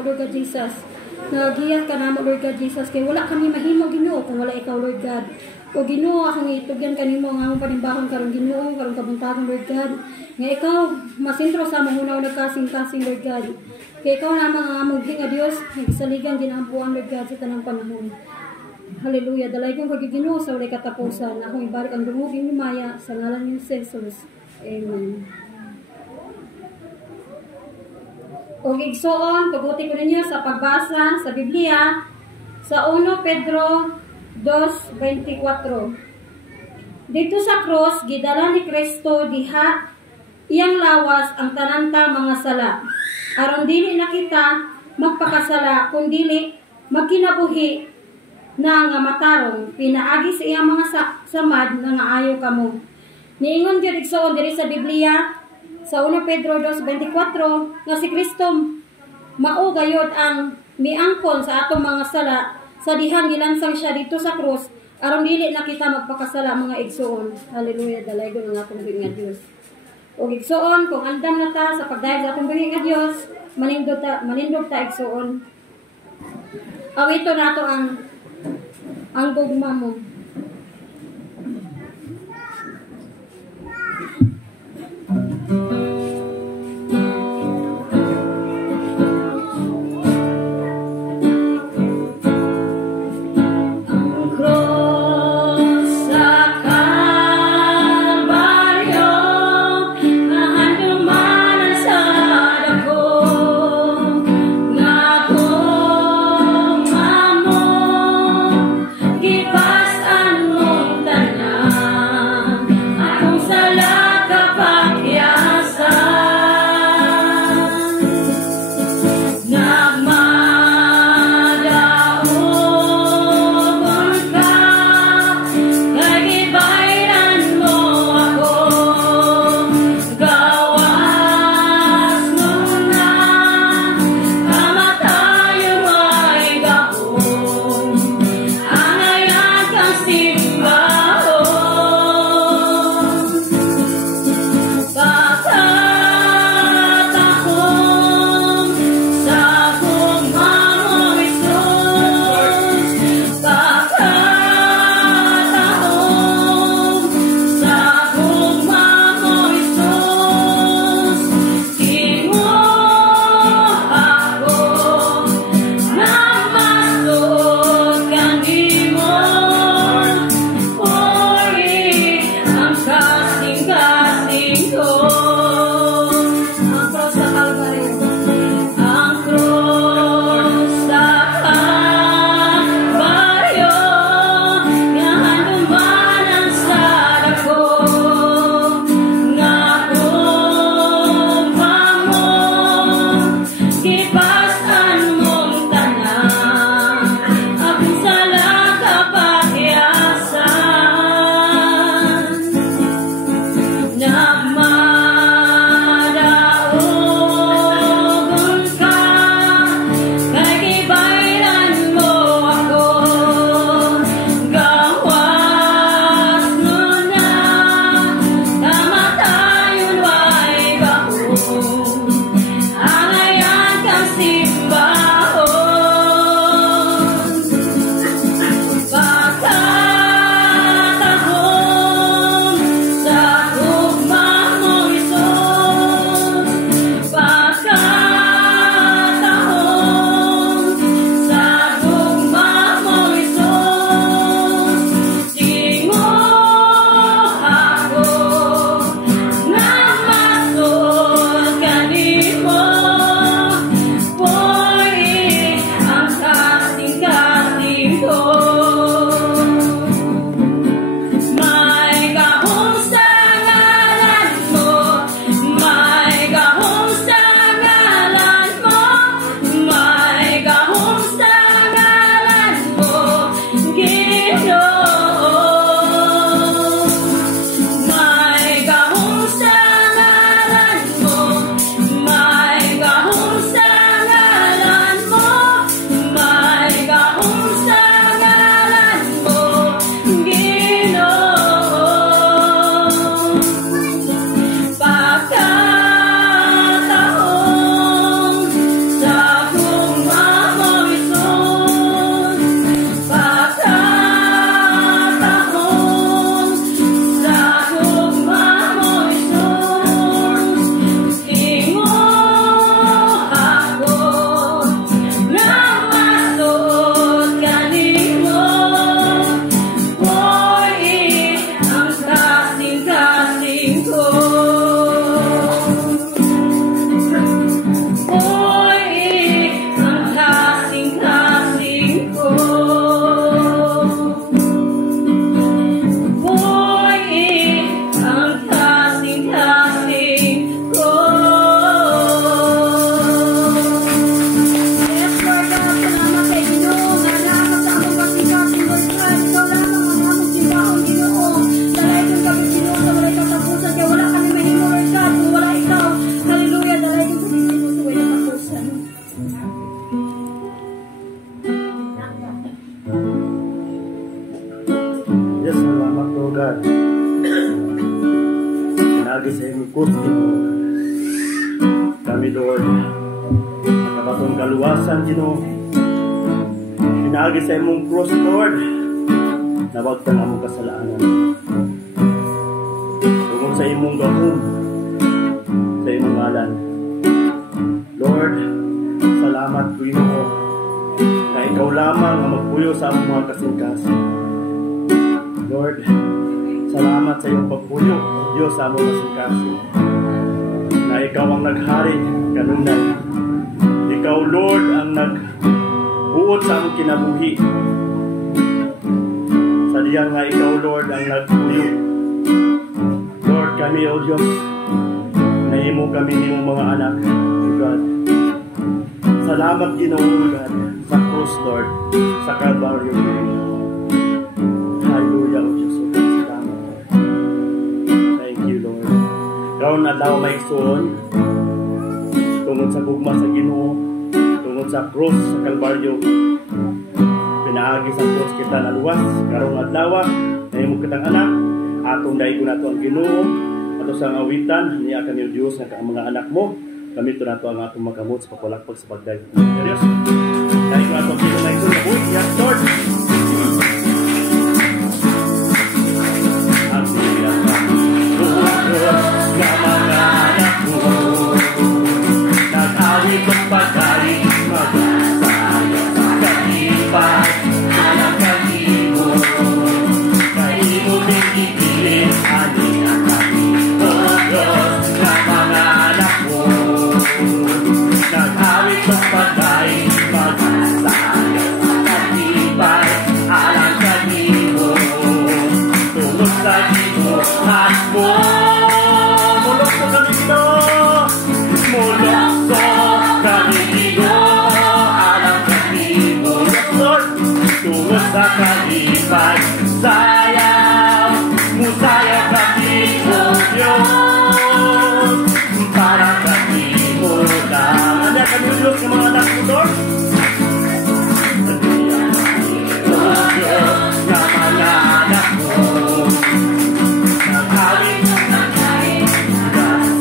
namo, Lord God Jesus. Nagiyat ka namo, Lord God Jesus, kay wala kami mahimo Ginoo kung wala ikaw, Lord God. O Ginoo, akong itugyan kanimo nga akong panimbahon karong Ginoo, karong kabuntagon, Lord God. Nga ikaw masintro sa among hunaw nagkasing-kasing, Lord God. Kay ikaw lamang ang among nga Dios, nagsaligan ginampuan, Lord God, sa tanang panahon. Hallelujah. Dalay kong Ginoo sa walay katapusan. Akong ibalik ang dumuging lumaya sa ngalan ni Jesus. Amen. O igsoon, tugutin ko ninyo sa pagbasa sa Biblia sa 1 Pedro 2:24. Dito sa cross, gidala ni Kristo diha iyang lawas ang tananta mga sala. Aron dili na kita magpakasala, kundili magkinabuhi na nga matarong, pinaagi sa iyang mga samad na nga ayaw kamo. Niingon gyud igsoon diri sa Biblia sa 1 Pedro 2:24 nga si Kristo mao gayud ang miangkon sa atong mga sala sa dihan gilansang siya dito sa cross aron dili na kita magpakasala mga igsoon. Hallelujah, dalaygon ang atong buhi nga Dios. O igsoon kung andam na ta sa pagdayeg sa atong buhi nga Dios, manindog ta igsoon. Awito nato ang gugma mo. Sa Yes, salamat po, God. Pinagi sa iyong kurso. Kami, Lord, nakabatong kaluwasan, Ginoo. Pinagi sa iyong cross, Lord, na wag ka namang kasalanan. Tungkol sa iyong gahom, sa iyong ngalan. Lord, salamat, Ginoo, na ikaw lamang ang magpuyo sa among mga kasingkas. Lord, salamat sa iyong pagpuyo, Diyos, sa among kasingkas. Na ikaw ang naghari kanunay. Ikaw, Lord, ang nagbuot sa among kinabuhi. Sa diyan nga ikaw, Lord, ang nagpuyo. Lord, kami, O Diyos, nahimo kami ni mong mga anak, O God. Salamat, Ginoo, God, sa cross, Lord, sa Calvary. Hallelujah, O Diyos, O God. Salamat, Lord. Thank you, Lord. Karon adlaw may igsoon tungod sa gugma sa Ginoo, tungod sa cross sa Kalbaryo. Pinaagi sa cross kita naluwas. Karong adlaw nahimo kitang anak, atong daigo nato ang Ginoo, ato sa awitan niya kami Dios nga ang mga anak mo. Kami to nato ang atong makamot sa papalakpag sa pagdayo. Serious. Daigo nato ang Ginoo na igsoon na buhi. Yes, Lord. Sa kalipan, sayaw, musayaw kami, O Diyos, para kami mo lang. Ano kami Diyos ng mga anak mo, Lord? O Diyos, na mga anak mo, nag-awit,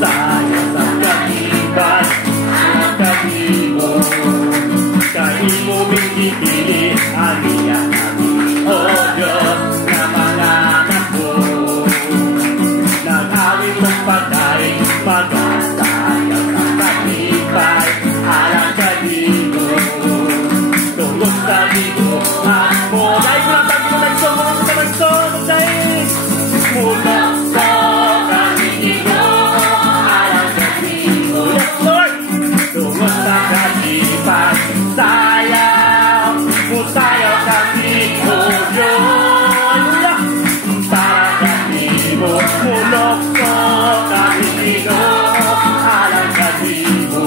sayaw sa kalipan, sa kami mo, kahi mo minitili, aniya. Oh Diyos, na mga anak mo, nag-awit ng patay, mag-asayaw sa katipay, alang sa dito, tungkol sa dito, at mo. Dahil mo lang tayo mo na ito, mga mga ito, magdahil, mula sa katito, alang sa dito, yes Lord, tungkol sa katipay, sayaw, musayaw sa dito, mulok ko kahitino, alang katibo,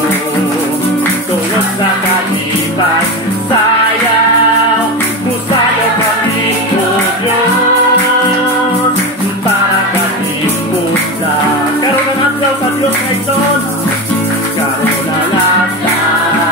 tulog sa katipan, sayaw, musayaw kami, O Diyos, para katibo sa karoon ng atlaw sa Diyos na ito, karoon ng atlaw.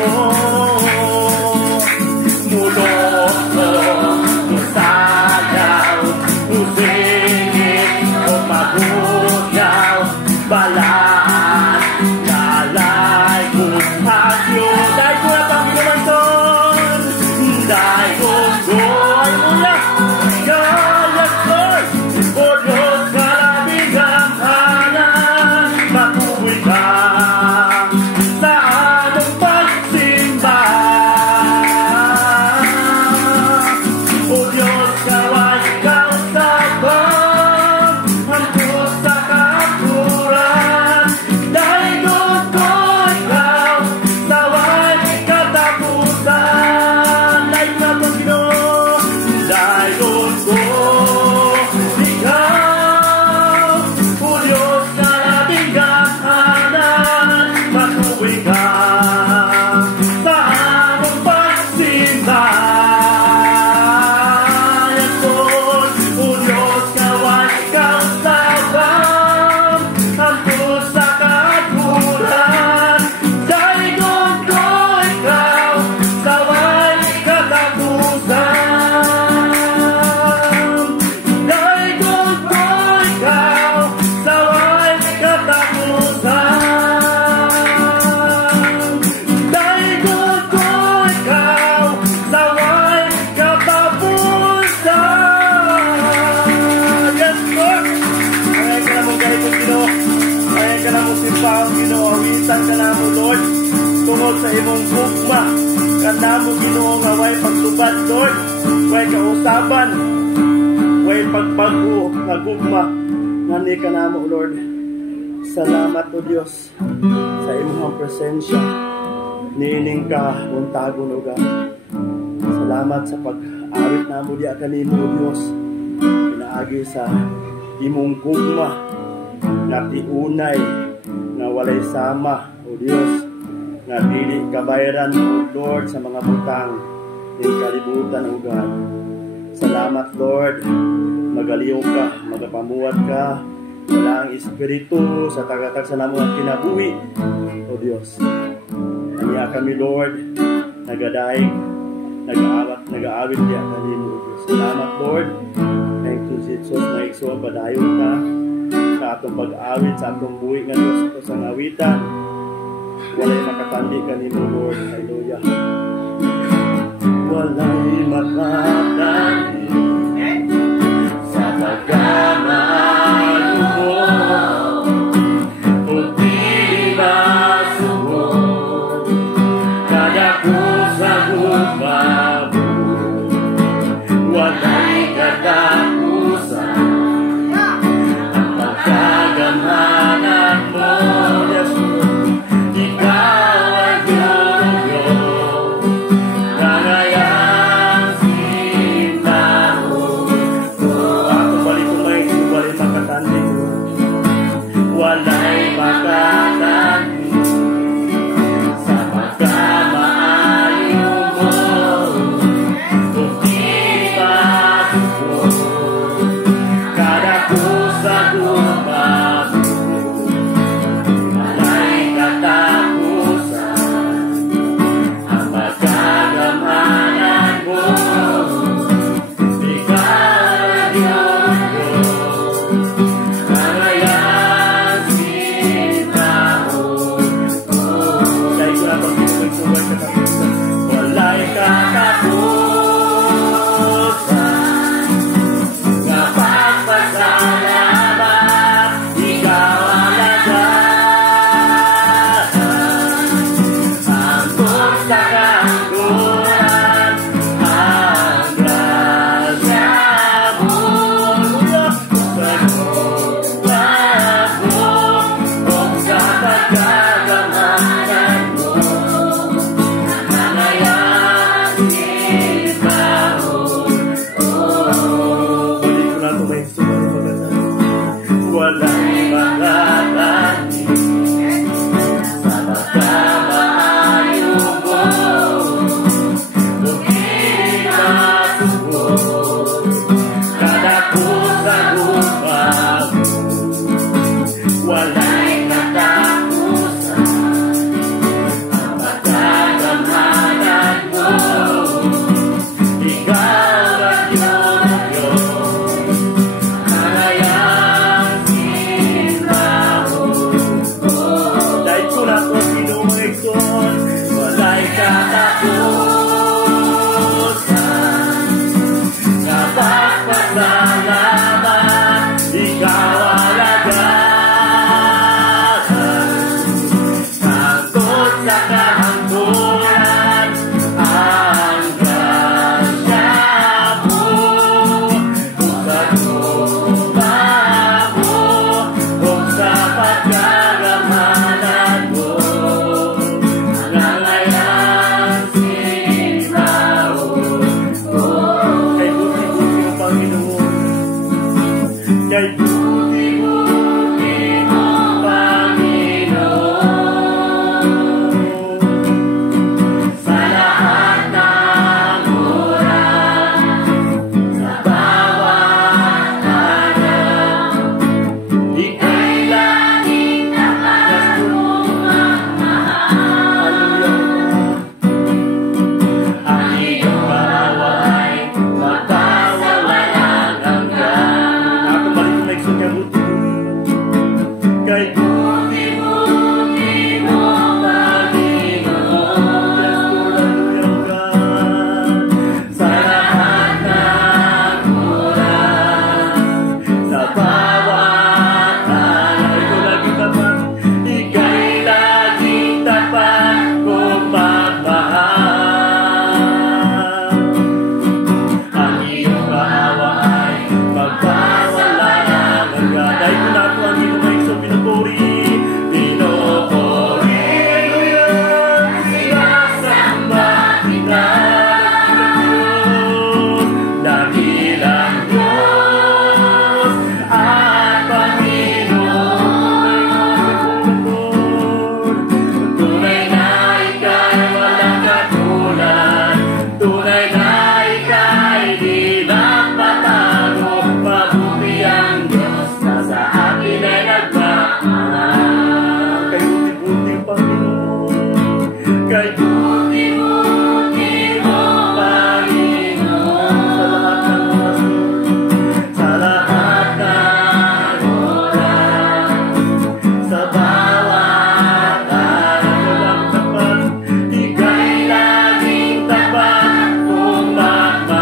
ko. Mulok ko, musagaw, musingit, o magugyaw, balaan, lalay ko, hagyo, dahil ko na pang ginamanton, dahil ko, ay mula, gayat ko, o Diyos, kalabing ang hanan, matuwi ka. Awitan ka na mo, Lord, tungod sa imong gugma. Kana mo, Ginoo, nga way pagtubad, Lord, way kausaban, way pagbago nga gugma. Ngani ka na mo, Lord. Salamat, O Diyos, sa imong presensya. Nining ka, untagon, O God. Salamat sa pag-awit na mo diya kanimo, O Diyos. Pinaagi sa imong gugma na tiunay na walay sama, O Diyos, na dili kabayaran, O Lord, sa mga butang ng kalibutan, O God. Salamat, Lord, magaliw ka, magapamuhat ka, wala ang Espiritu sa tagatag sa namong kinabuhi, O Diyos. Aniya kami, Lord, nagadaig, nag-aawit diya kanimo, O Diyos. Salamat, Lord. Thank you, Jesus, na igsoon padayon ka sa atong pag-awit, sa atong buhay nga Diyos, ito sa ngawitan. Walay makatandi ka ni mo, Lord. Hallelujah. Walay makatandi sa pagkamahal mo, kung di masuko, kada kusa gumabu, walay katapusan. Kagamanan mo, Jesus, ikaw ay Diyos, kagayang sinta mo. Ako balik kumay, walay makatandi mo, walay makatandi sa pagkamaayo mo, kung di masuko, kada kusa Kay buti-buti mo, Panginoon, sa lahat ng oras, sa bawat araw ng tapat, ika'y laging tapat kong magmahal.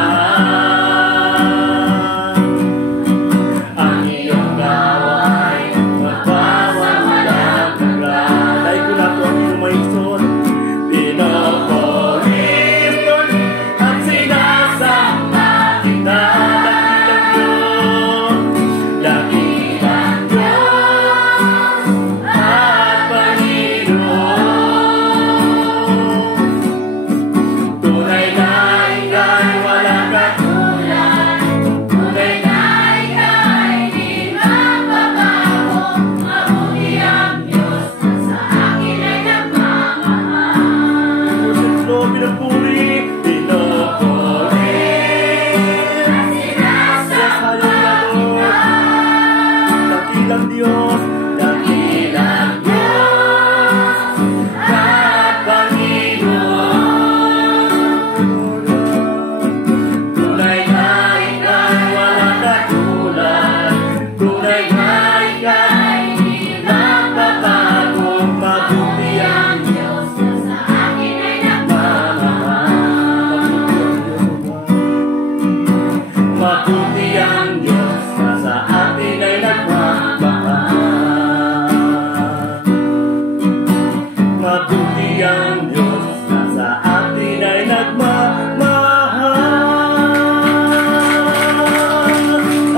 Ang iyong gaway, magpawawalang hanggan. Dahil ko na ito ang iyong maison, pinopoliton at sinasamba kita. Dakilang Diyos at Panginoon. Tunay na ika'y walang katulad, tunay na ika'y di magbabago. Mabuti ang Diyos na sa akin ay nagmamahal. Pinupuri, pinupuri at sinasampalita. Dakilang Diyos at Panginoon. Tunay na ika'y walang katulad, tunay na ika'y di magbabago. Mabuti ang Diyos na sa akin ay nagmamahal. Mabuti ang Diyos na sa atin ay nagmamahal. Mabuti ang Diyos na sa atin ay nagmamahal.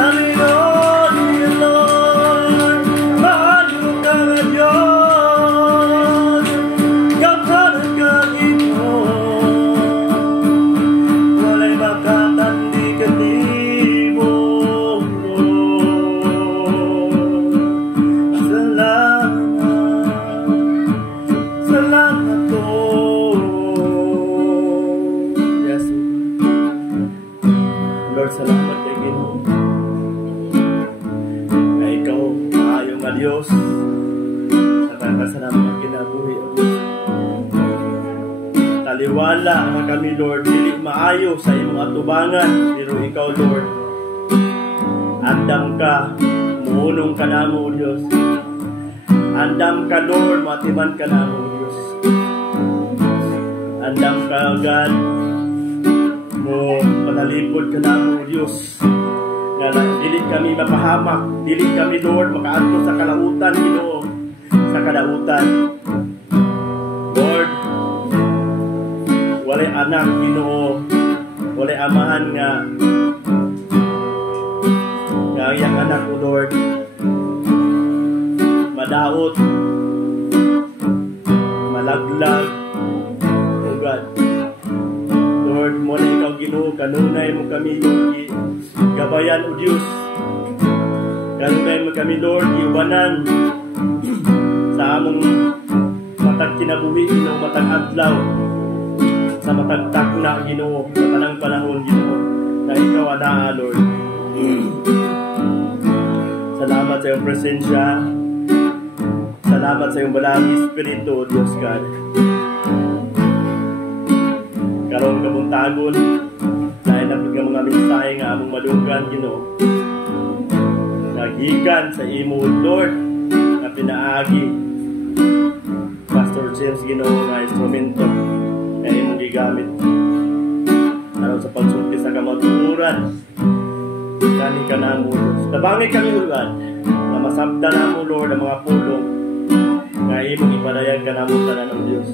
Panginoon, Lord, mahal ka na Diyos, kapag ito walay makatandi mo. Salamat Lord. Yes, Lord, salamat kay Ginoo. Na ikaw, maayo nga Diyos, sa kasalamat ang kinabuhi, O Diyos. Taliwala nga kami, Lord, dili maayo sa imong atubangan, pero ikaw, Lord, andam ka, muunong ka namo, O Diyos. Andam ka, Lord, matiman ka namo, O Diyos. Andam ka, God, mo panalipod ka namo, O Diyos. Nga dili kami mapahamak, dili kami, Lord, makaadto sa kalautan, Ginoo, sa kalautan. Lord, walay anak, Ginoo, walay amahan nga iyang anak, O Lord, madaot, malaglag, O God. Lord, mo na ikaw, Ginoo, kanunay mo kami, Lord, gabayan, O Diyos. Kanunay mo kami, Lord, iwanan sa among matag kinabuhi, Ginoo, matag adlaw, sa matag takna, Ginoo, sa tanang panahon, Ginoo, na ikaw ana, Lord. Salamat sa iyong presensya. Salamat sa iyong balang Espiritu, Diyos God. Karong kabuntagon, dahil na mga mensahe nga among madunggan, Ginoo, nagikan sa imo, Lord, na pinaagi Pastor James, Ginoo, nga instrumento na imong gigamit aron sa pagsulti sa kamatuoran. Gani ka na mo, Diyos. Tabangin kami, Lord, na masabda na mo, Lord, ang mga pulong na imong ipadayan ka na mo tanan ng Diyos.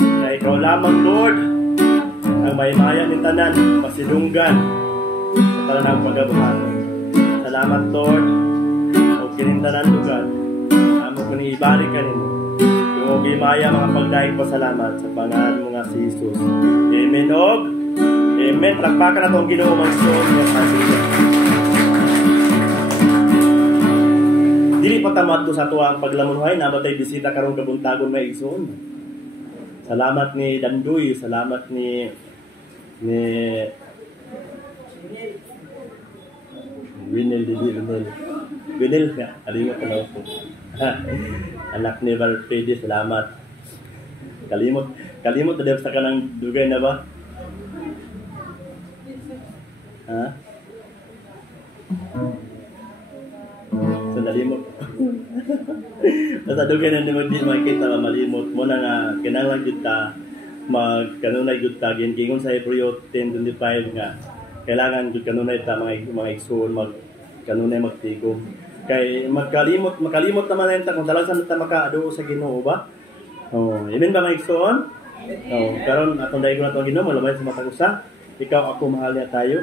Na ikaw lamang, Lord, ang maymayan ng tanan, pasilunggan sa tanan ng pagkabuhaton. Salamat, Lord, o kinintanan, Lord, amo ko ni ibalik ka nimo. Yung gimaya mga pagdaig pasalamat sa pangalan mo nga si Jesus. Amen, og amen. Plakpakan na itong Ginoo mga Diyos. Dili pa tamad ko sa tuwang paglamunhay na matay bisita karong kabuntagon may igsoon. Salamat ni Dandoy, salamat ni Winel nga, alingat ko na ako. Anak ni Valpede, salamat. Kalimot na dahil sa kanang dugay na ba? Ha? So nalimot. Basta dugay na naman di makikita malimot mo na nga kinahanglan jud ta kanunay jud ta gingon sa Hebreo 10:25 nga kailangan jud kanunay ta mga igsoon kanunay magtigom. Kay makalimot naman ta kung talagang ta makaadoo sa Ginoo ba? Oh, amen ba mga igsoon? Oh, karon atong daygon nato ang Ginoo malabay sa matag-usa. Ikaw ako mahal niya tayo.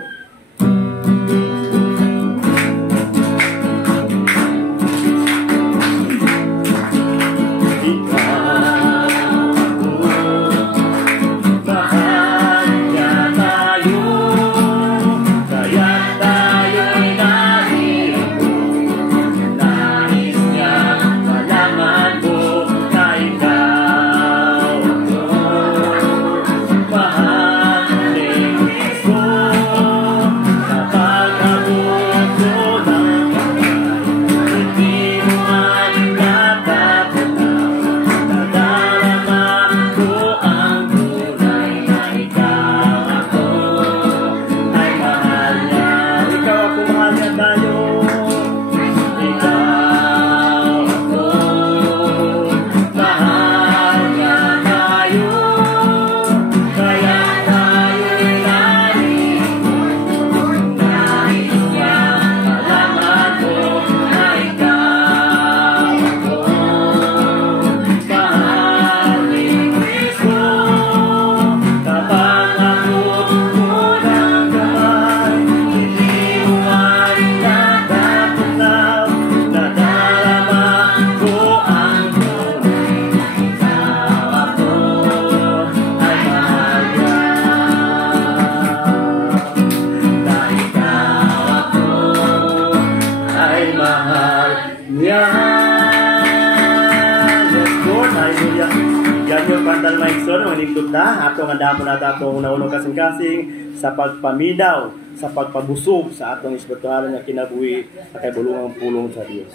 Atong andamon na atong una-unong kasing-kasing sa pagpaminaw, sa pagpabusog sa atong espiritual nga kinabuhi sa kaibulungang pulong sa Dios.